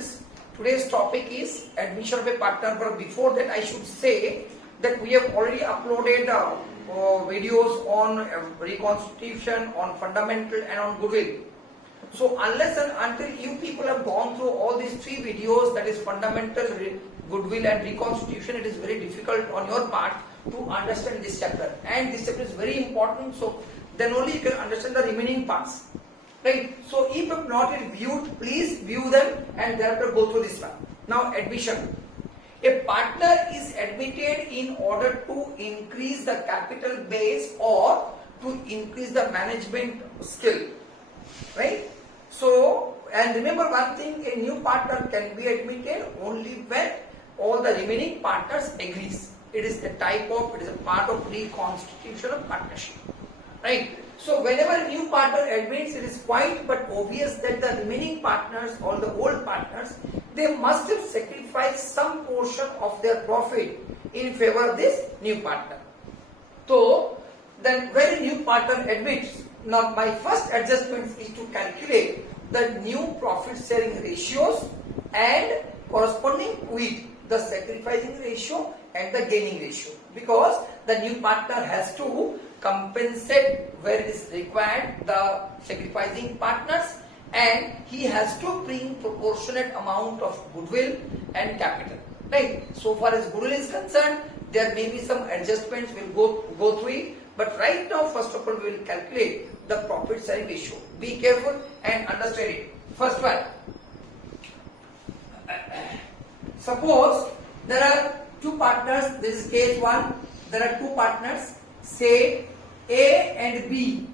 students, today's topic is admission of a partner, but before that I should say that we have already uploaded videos on reconstitution, on fundamental and on goodwill. So unless and until you people have gone through all these three videos, that is fundamental, goodwill and reconstitution, it is very difficult on your part to understand this chapter, and this chapter is very important, so then only you can understand the remaining parts. Right? So if you have not yet viewed, please view them and thereafter go through this one. Now admission. A partner is admitted in order to increase the capital base or to increase the management skill. Right? So, and remember one thing, a new partner can be admitted only when all the remaining partners agrees. It is a part of reconstitution of partnership. Right? So whenever a new partner admits, it is quite but obvious that the remaining partners, all the old partners, they must have sacrificed some portion of their profit in favor of this new partner. So then when a new partner admits, now my first adjustment is to calculate the new profit sharing ratios and corresponding with the sacrificing ratio and the gaining ratio, because the new partner has to compensate where it is required the sacrificing partners, and he has to bring proportionate amount of goodwill and capital. Right? So far as goodwill is concerned, there may be some adjustments, we'll go through it, but right now first of all we will calculate the profit sharing ratio. Be careful and understand it. First one, suppose there are two partners, this is case 1, there are two partners, say A and B.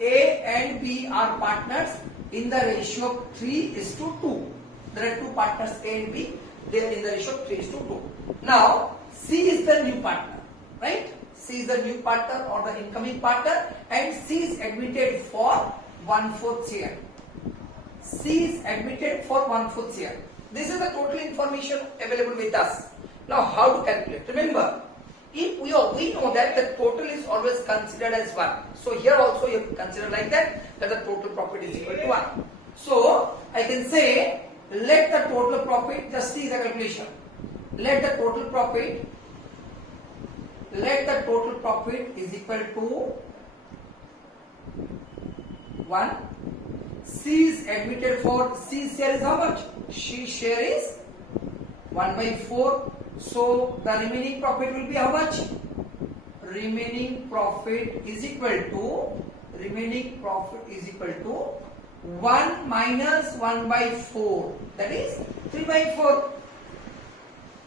A and B are partners in the ratio of 3:2. There are two partners A and B, they are in the ratio of 3:2. Now C is the new partner, right? C is the new partner or the incoming partner, and C is admitted for 1/4 share. C is admitted for 1/4 share. This is the total information available with us. Now how to calculate? Remember, if we know that the total is always considered as 1. So here also you have to consider like that the total profit is equal to 1. So I can say let the total profit, just see the calculation. Let the total profit is equal to 1. C is admitted for, C share is how much? C share is 1/4. So the remaining profit will be how much? Remaining profit is equal to 1 minus 1/4, that is 3/4.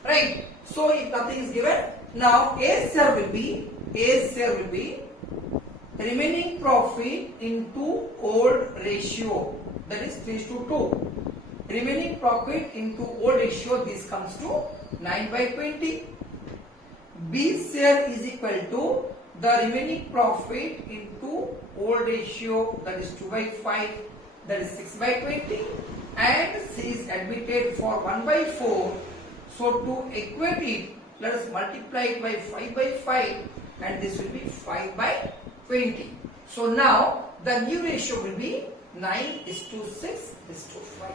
Right? So if nothing is given, now A share will be remaining profit into old ratio, that is 3:2. Remaining profit into old ratio, this comes to 9/20. B share is equal to the remaining profit into old ratio, that is 2/5, that is 6/20, and C is admitted for 1/4. So to equate it, let us multiply it by 5/5, and this will be 5/20. So now the new ratio will be 9:6:5.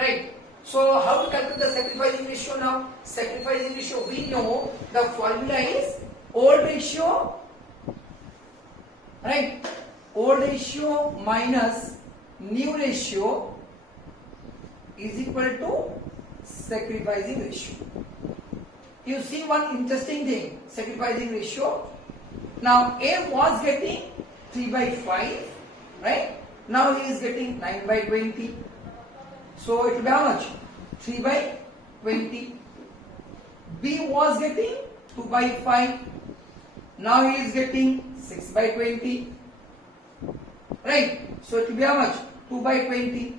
Right? So how to calculate the sacrificing ratio now? Sacrificing ratio, we know the formula is old ratio, right? Old ratio minus new ratio is equal to sacrificing ratio. You see one interesting thing, sacrificing ratio. Now A was getting 3/5, right? Now he is getting 9/20. So it will be how much? 3/20. B was getting 2/5. Now he is getting 6/20. Right? So it will be how much? 2/20.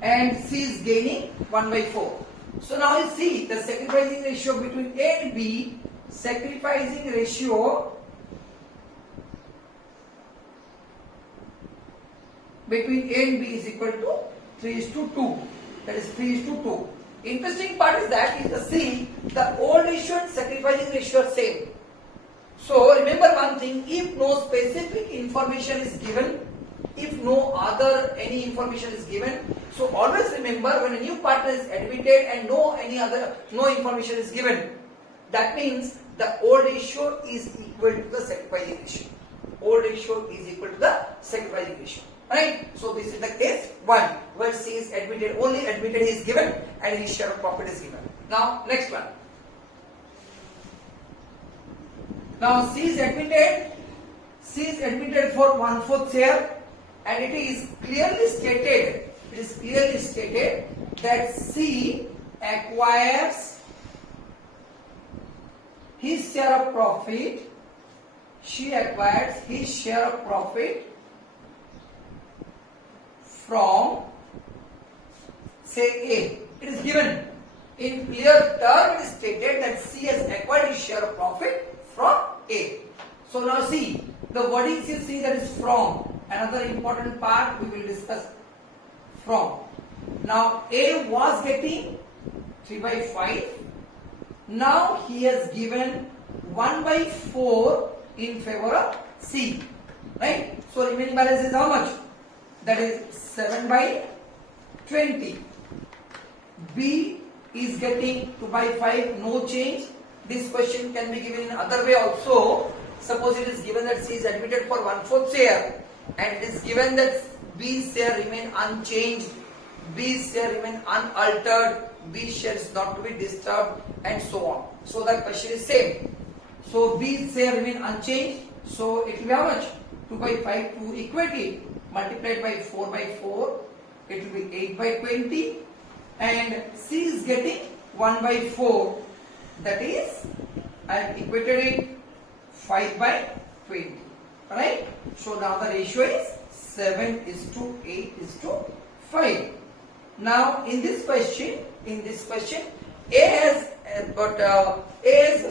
And C is gaining 1/4. So now you see the sacrificing ratio between A and B. Sacrificing ratio between A and B is equal to 3:2. That is 3:2. Interesting part is that is the C, the old ratio and sacrificing ratio are same. So remember one thing, if no specific information is given if no other any information is given. So always remember, when a new partner is admitted and no information is given, that means the old ratio is equal to the sacrificing ratio. Old ratio is equal to the sacrificing ratio. Right? So this is the case 1, where C is admitted, only admitted he is given and his share of profit is given. Now next one. Now C is admitted for 1/4 share, and it is clearly stated that C acquires his share of profit. She acquires his share of profit from, say, A. It is given in clear term. It is stated that C has acquired his share of profit from A. So now see, the wordings you see, that is from. Another important part we will discuss, from. Now A was getting 3/5. Now he has given 1/4 in favor of C. Right? So remaining balance is how much? That is 7/20. B is getting 2/5, no change. This question can be given in other way also. Suppose it is given that C is admitted for 1/4 share, and it is given that B's share remain unchanged, B's share remain unaltered, B's share is not to be disturbed, and so on. So the question is same. So B's share remain unchanged. So it will be how much? 2/5 to equity multiplied by 4/4. It will be 8/20, and C is getting 1/4. That is, I have equated it 5/20. Alright? So now the ratio is 7:8:5. Now in this question, A has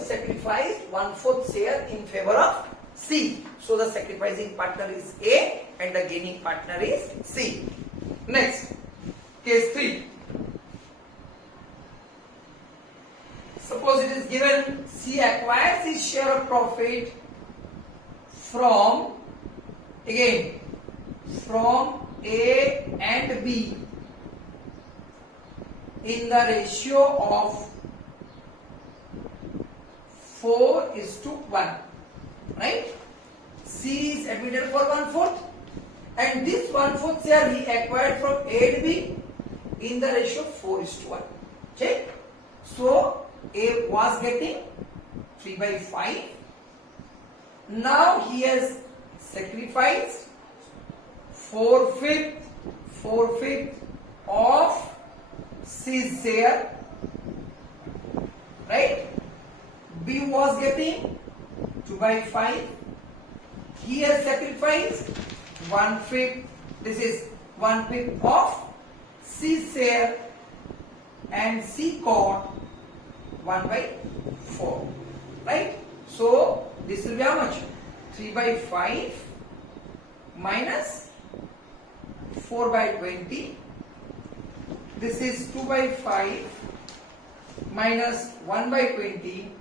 sacrificed 1/4 share in favor of C. So the sacrificing partner is A and the gaining partner is C. Next, case 3. Suppose it is given C acquires his share of profit from A and B in the ratio of 4:1. Right? C is admitted for 1/4, and this 1/4 share he acquired from A and B in the ratio 4:1. Okay? So A was getting 3/5. Now he has sacrificed 4/5 of C's share. Right? B was getting 2/5. He has sacrificed 1/5. This is 1/5 of C's share, and C got 1/4. Right? So this will be how much? 3/5 minus 4/20. This is 2/5 minus 1/20.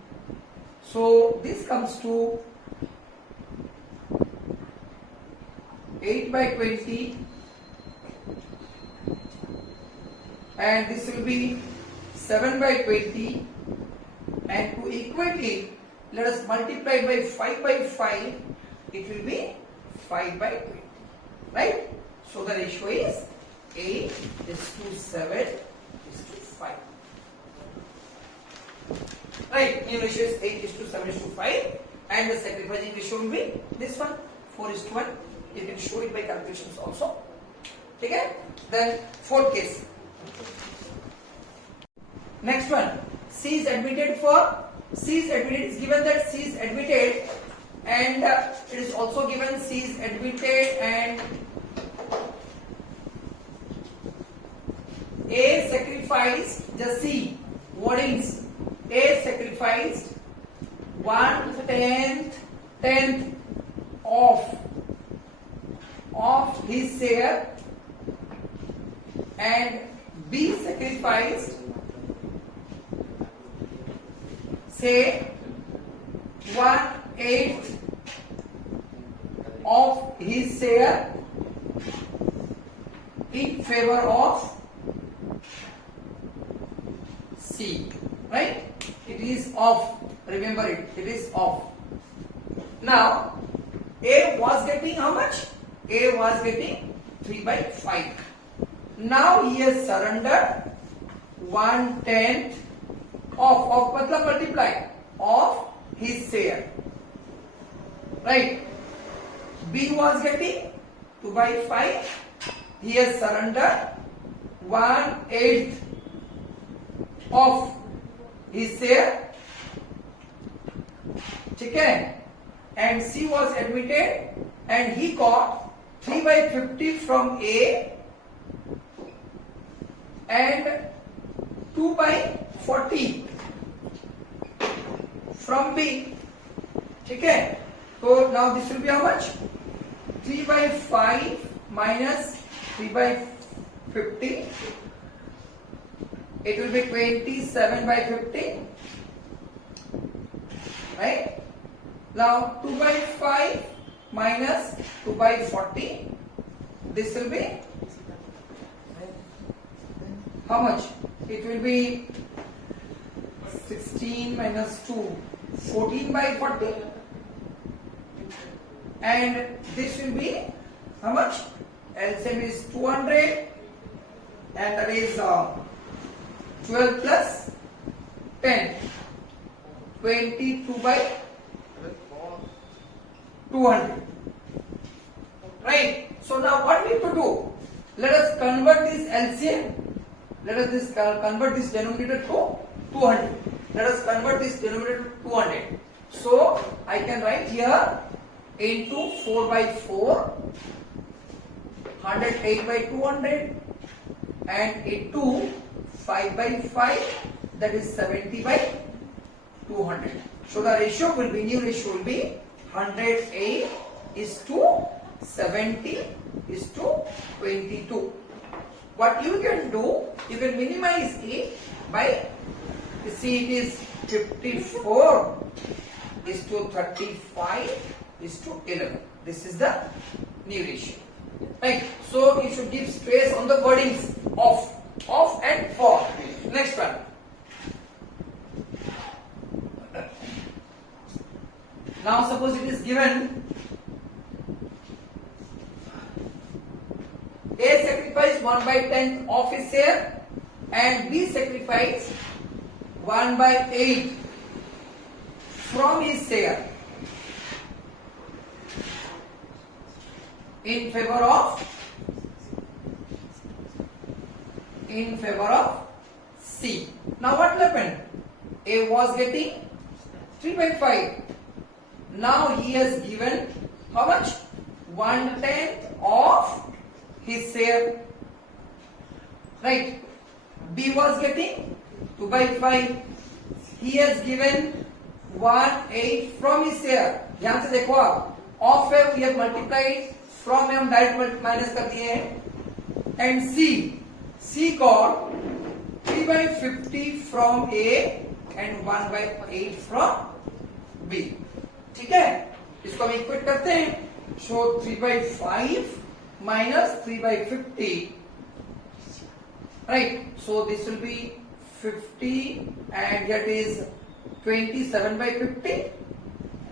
So this comes to 8/20, and this will be 7/20, and to equate it, let us multiply by 5/5. It will be 5/20. Right? So the ratio is 8:7:5. Right? New ratio is 8:7:5, and the sacrificing ratio will be this one, 4:1. You can show it by calculations also. Okay? Then fourth case. Next one. C is admitted is given that C is admitted, and it is also given C is admitted and A sacrificed, just see wordings. A sacrificed 1/10 of his share, and B sacrificed, say, 1/8 of his share, in favor of C, right? It is off. Remember it. It is off. Now, A was getting how much? A was getting 3 by 5. Now he has surrendered 1/10 of matlab multiply of his share. Right? B was getting 2 by 5. He has surrendered 1/8 of his share. ठीक है? And C was admitted and he got 3 by 50 from A and 2 by 40 from B. ठीक है? So now this will be how much? 3 by 5 minus 3 by 50. It will be 27 by 50. Right? Now 2 by 5 minus 2 by 40. This will be how much? It will be 16 minus 2, 14 by 40. And this will be how much? LCM is 200 and that is 12 plus 10. 22 by 200. Right? So now what we need to do? Let us convert this LCM. Let us convert this denominator to 200. Let us convert this denominator to 200. So I can write here into 4 by 4, 108 by 200 and into 5 by 5, that is 70 by 200. So the ratio will be, new ratio will be 108 is to 70 is to 22. What you can do, you can minimize it by, you see it is 54 is to 35 is to 11. This is the new ratio. Right? So you should give stress on the wordings of and for. Next one. Now suppose it is given A sacrificed 1 by 10 of his share and B sacrificed 1 by 8 from his share in favor of C. Now what happened? A was getting 3 by 5. Now he has given how much? 1/10 of his share. Right? B was getting 2 by 5. He has given 1/8 from his share. ध्यान से देखो आप, of है we have multiplied, from हम direct minus कर दिए हैं. And C got 3 by 50 from A and 1 by 8 from B. ठीक है? इसको हम इक्वेट करते हैं. So 3 by 5 minus 3 by 50. Right? So this will be 50 and that is 27 by 50.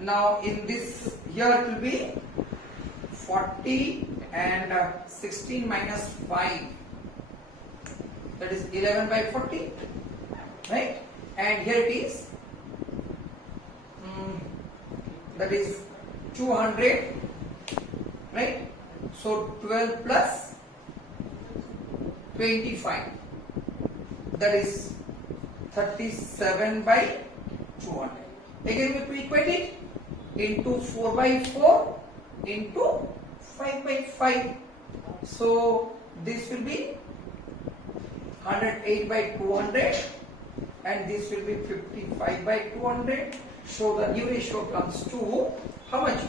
Now in this here it will be 40 and 16 minus 5. That is 11 by 40. Right? And here it is. That is 200. Right? So 12 plus 25. That is 37 by 200. Again we equate it into 4 by 4 into 5 by 5. So this will be 108 by 200 and this will be 55 by 200. So the new ratio comes to how much?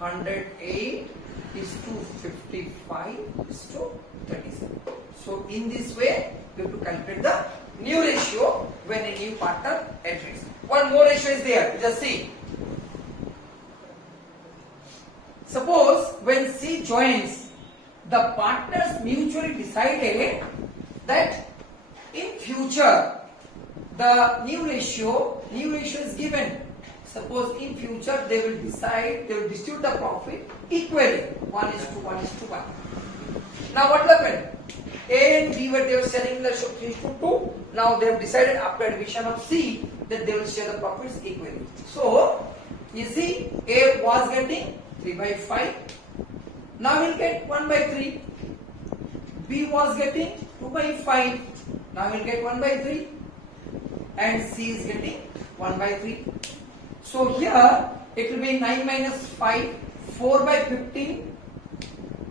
108 is to 55 is to 37. So in this way you have to calculate the new ratio when a new partner enters. One more ratio is there. Just see. Suppose when C joins the partners mutually decided that in future the new ratio is given. Suppose in future they will distribute the profit equally, 1:1:1. Now what happened? A and B they were sharing the ratio 3:2. Now they have decided after addition of C that they will share the profits equally. So you see, A was getting 3/5. Now we'll get 1/3. B was getting 2/5. Now we'll get 1/3. And C is getting 1/3. So here it will be 9 minus 5, 4/15.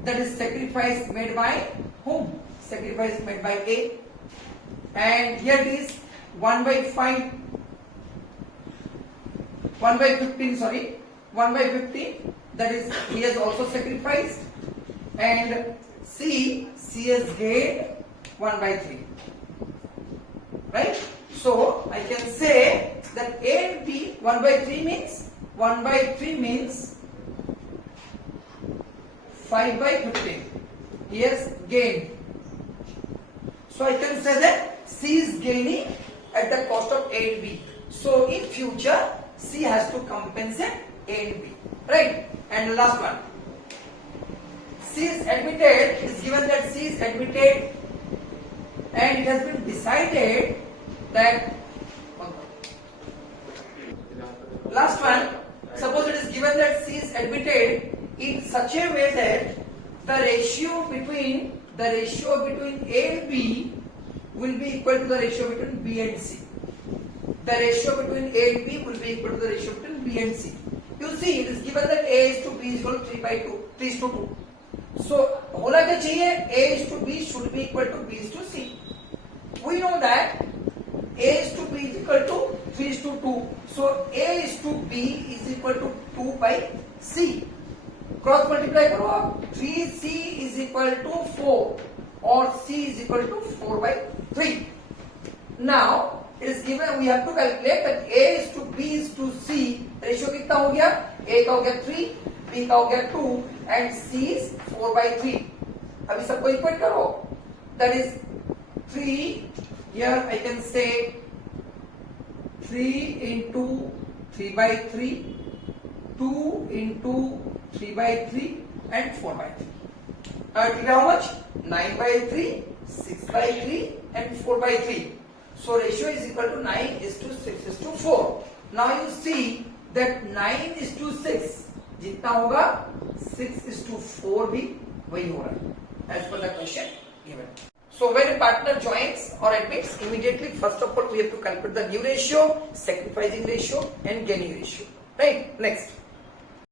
That is sacrifice made by whom? Sacrifice made by A. And here it is 1/5. 1/15, 1/15. That is, he has also sacrificed. And C has gained 1/3. Right? So I can say that A and B 1/3 means 5/15. He has gained. So I can say that C is gaining at the cost of A and B. So in future C has to compensate A and B. Right? And the last one. C is admitted. It is given that C is admitted, and it has been decided that last one, suppose it is given that C is admitted in such a way that the ratio between A and B will be equal to the ratio between B and C. The ratio between A and B will be equal to the ratio between B and C. You see, it is given that A is to B is equal to 3/2. So होना क्या चाहिए? A is to B should be equal to B is to C. We know that A is to B is equal to 3:2. So A is to B is equal to 2/C. Cross multiply करो आप. 3C is equal to 4 or C is equal to 4/3. Now it is given, we have to calculate that A is to B is to C. Ratio कितना हो गया? A का हो गया 3, B का हो गया 2 and C is 4/3. अभी सबको इक्वेट करो. That is 3. Here I can say 3 into 3/3, 2 into 3/3 and 4/3. How much? 9/3, 6/3 and 4/3. So ratio is equal to 9:6:4. Now you see that 9:6 जितना होगा 6:4 भी वही हो रहा है as per the question given. So when a partner joins or admits, immediately first of all we have to calculate the new ratio, sacrificing ratio and gaining ratio. Right? Next.